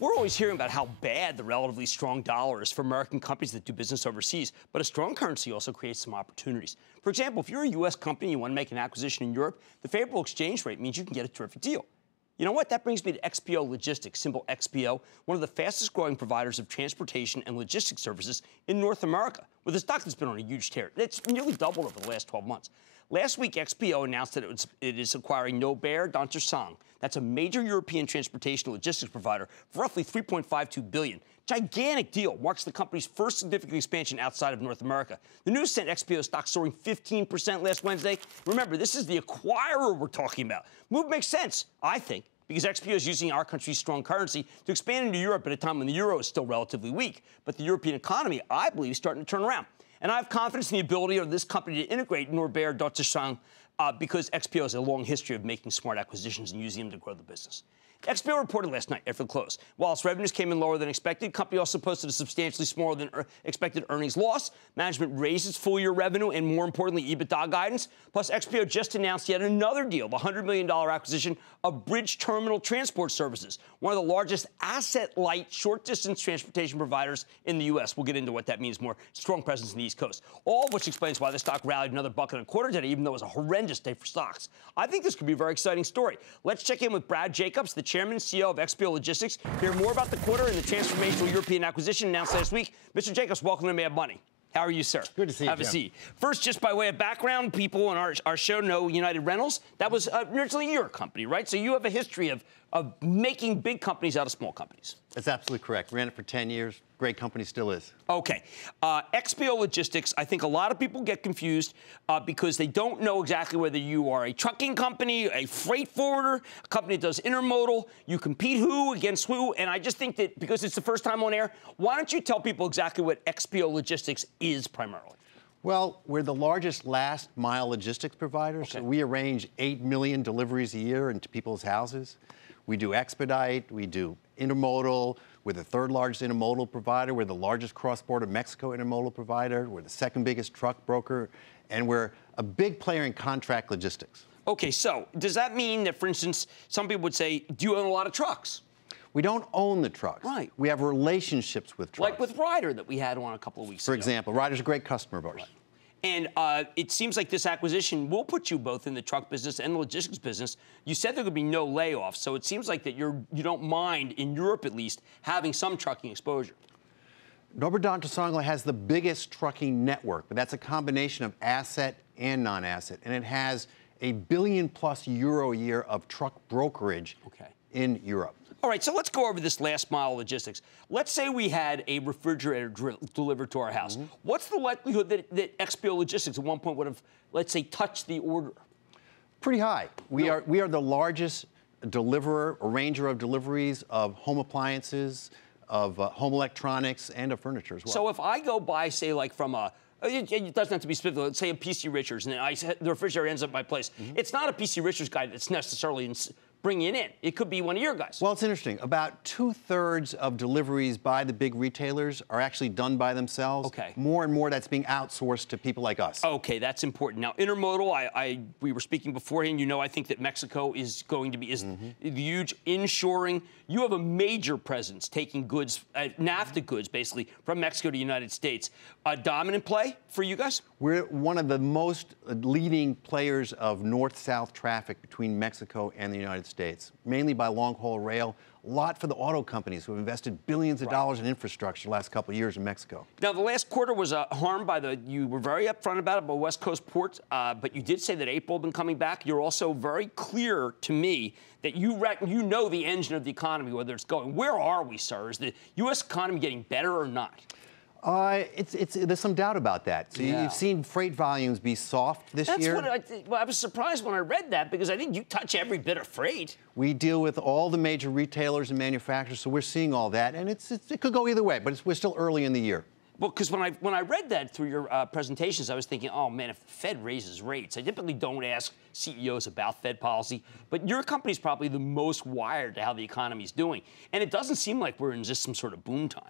We're always hearing about how bad the relatively strong dollar is for American companies that do business overseas, but a strong currency also creates some opportunities. For example, if you're a U.S. company and you want to make an acquisition in Europe, the favorable exchange rate means you can get a terrific deal. You know what? That brings me to XPO Logistics, symbol XPO, one of the fastest growing providers of transportation and logistics services in North America, with a stock that's been on a huge tear. It's nearly doubled over the last 12 months. Last week, XPO announced that it is acquiring Norbert Dentressangle. That's a major European transportation logistics provider for roughly $3.52 billion. Gigantic deal. Marks the company's first significant expansion outside of North America. The news sent XPO stock soaring 15% last Wednesday. Remember, this is the acquirer we're talking about. Move makes sense, I think, because XPO is using our country's strong currency to expand into Europe at a time when the euro is still relatively weak. But the European economy, I believe, is starting to turn around. And I have confidence in the ability of this company to integrate Norbert Dentressangle because XPO has a long history of making smart acquisitions and using them to grow the business. XPO reported last night after the close. While its revenues came in lower than expected, the company also posted a substantially smaller than expected earnings loss. Management raised its full-year revenue and, more importantly, EBITDA guidance. Plus, XPO just announced yet another deal, the $100 million acquisition of Bridge Terminal Transport Services, one of the largest asset-light, short-distance transportation providers in the U.S. We'll get into what that means more. Strong presence in the East Coast. All of which explains why the stock rallied another $1.25 today, even though it was a horrendous day for stocks. I think this could be a very exciting story. Let's check in with Brad Jacobs, the chairman and CEO of XPO Logistics. Hear more about the quarter and the transformational European acquisition announced last week. Mr. Jacobs, welcome to Mad Money. How are you, sir? Good to see you, Have a seat. First, just by way of background, people on our show know United Rentals. That was originally your company, right? So you have a history of making big companies out of small companies. That's absolutely correct. Ran it for 10 years. Great company, still is. Okay. XPO Logistics, I think a lot of people get confused because they don't know exactly whether you are a trucking company, a freight forwarder, a company that does intermodal. You compete who against who? And I just think that because it's the first time on air, why don't you tell people exactly what XPO Logistics is primarily? Well, we're the largest last-mile logistics provider. Okay. So we arrange 8 million deliveries a year into people's houses. We do expedite. We do intermodal. We're the third largest intermodal provider. We're the largest cross-border Mexico intermodal provider. We're the second biggest truck broker. And we're a big player in contract logistics. Okay, so does that mean that, for instance, some people would say, do you own a lot of trucks? We don't own the trucks. Right. We have relationships with trucks. Like with Ryder that we had on a couple of weeks ago. For example, Ryder's a great customer of ours. Right. And it seems like this acquisition will put you both in the truck business and the logistics business. You said there could be no layoffs, so it seems like that you don't mind, in Europe at least, having some trucking exposure. Norbert Dentressangle has the biggest trucking network, but that's a combination of asset and non-asset. And it has €1 billion+ a year of truck brokerage in Europe. All right, so let's go over this last mile logistics. Let's say we had a refrigerator delivered to our house. Mm-hmm. What's the likelihood that XPO Logistics at one point would have, let's say, touched the order? Pretty high. We are the largest arranger of deliveries of home appliances, of home electronics, and of furniture as well. So if I go buy, say, like from it doesn't have to be specific. Let's say a PC Richards, and the refrigerator ends up at my place. Mm-hmm. It's not a PC Richards guy that's necessarily bringing it in. It could be one of your guys. Well, it's interesting. About 2/3 of deliveries by the big retailers are actually done by themselves. Okay. More and more that's being outsourced to people like us. Okay, that's important. Now, intermodal, we were speaking beforehand. You know, I think that Mexico is going to be huge inshoring. You have a major presence taking goods, NAFTA goods, basically, from Mexico to the United States. A dominant play for you guys? We're one of the most leading players of north-south traffic between Mexico and the United States, mainly by long-haul rail. A lot for the auto companies who have invested billions of dollars in infrastructure the last couple of years in Mexico. Now, the last quarter was harmed by you were very upfront about it, about West Coast ports, but you did say that April had been coming back. You're also very clear to me that you know the engine of the economy, whether it's going. Where are we, sir? Is the U.S. economy getting better or not? There's some doubt about that. So you've seen freight volumes be soft this year. I was surprised when I read that because I think you touch every bit of freight. We deal with all the major retailers and manufacturers, so we're seeing all that, and it could go either way, but we're still early in the year. Well, because when I read that through your presentations, I was thinking, oh, man, if the Fed raises rates, I typically don't ask CEOs about Fed policy, but your company's probably the most wired to how the economy's doing, and it doesn't seem like we're in just some sort of boom time.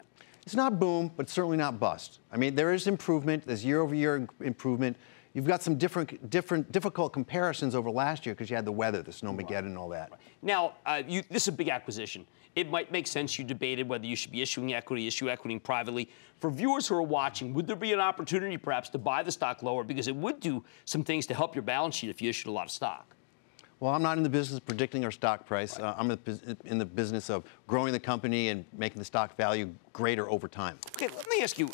It's not boom, but certainly not bust. I mean, there is improvement. There's year-over-year improvement. you've got some difficult comparisons over last year because you had the weather, the snowmageddon, and all that. Now, this is a big acquisition. It might make sense you debated whether you should be issuing equity, issue equity privately. For viewers who are watching, would there be an opportunity perhaps to buy the stock lower? Because it would do some things to help your balance sheet if you issued a lot of stock. Well, I'm not in the business of predicting our stock price. Right. I'm in the business of growing the company and making the stock value greater over time. Okay, let me ask you,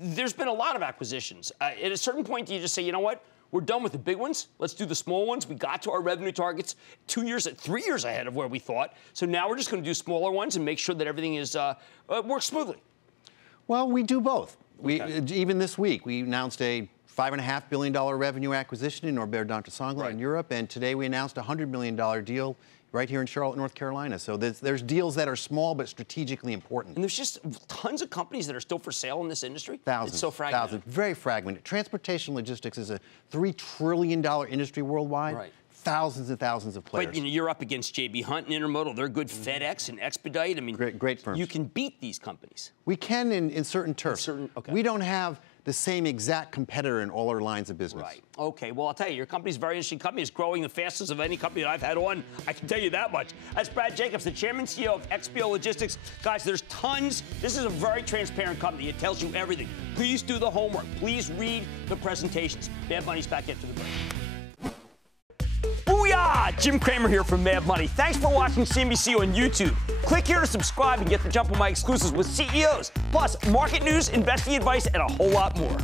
there's been a lot of acquisitions. At a certain point, do you just say, you know what? We're done with the big ones. Let's do the small ones. We got to our revenue targets 3 years ahead of where we thought. So now we're just going to do smaller ones and make sure that everything is works smoothly. Well, we do both. Even this week, we announced a $5.5 billion revenue acquisition in Norbert Dentressangle in Europe, and today we announced a $100 million deal right here in Charlotte, North Carolina. So there's deals that are small but strategically important. And there's just tons of companies that are still for sale in this industry. Thousands. It's so fragmented. Thousands. Very fragmented. Transportation logistics is a $3 trillion industry worldwide. Right. Thousands and thousands of players. But you're up against J.B. Hunt and Intermodal. They're good. FedEx and Expedite. I mean, great firms. You can beat these companies. We can in certain turfs. We don't have the same exact competitor in all our lines of business. Right. Okay. Well, I'll tell you, your company's a very interesting company. It's growing the fastest of any company that I've had on. I can tell you that much. That's Brad Jacobs, the chairman and CEO of XPO Logistics. Guys, there's tons. This is a very transparent company. It tells you everything. Please do the homework. Please read the presentations. Mad Money's back after the break. Booyah! Jim Cramer here from Mad Money. Thanks for watching CNBC on YouTube. Click here to subscribe and get the jump on my exclusives with CEOs, plus market news, investing advice, and a whole lot more.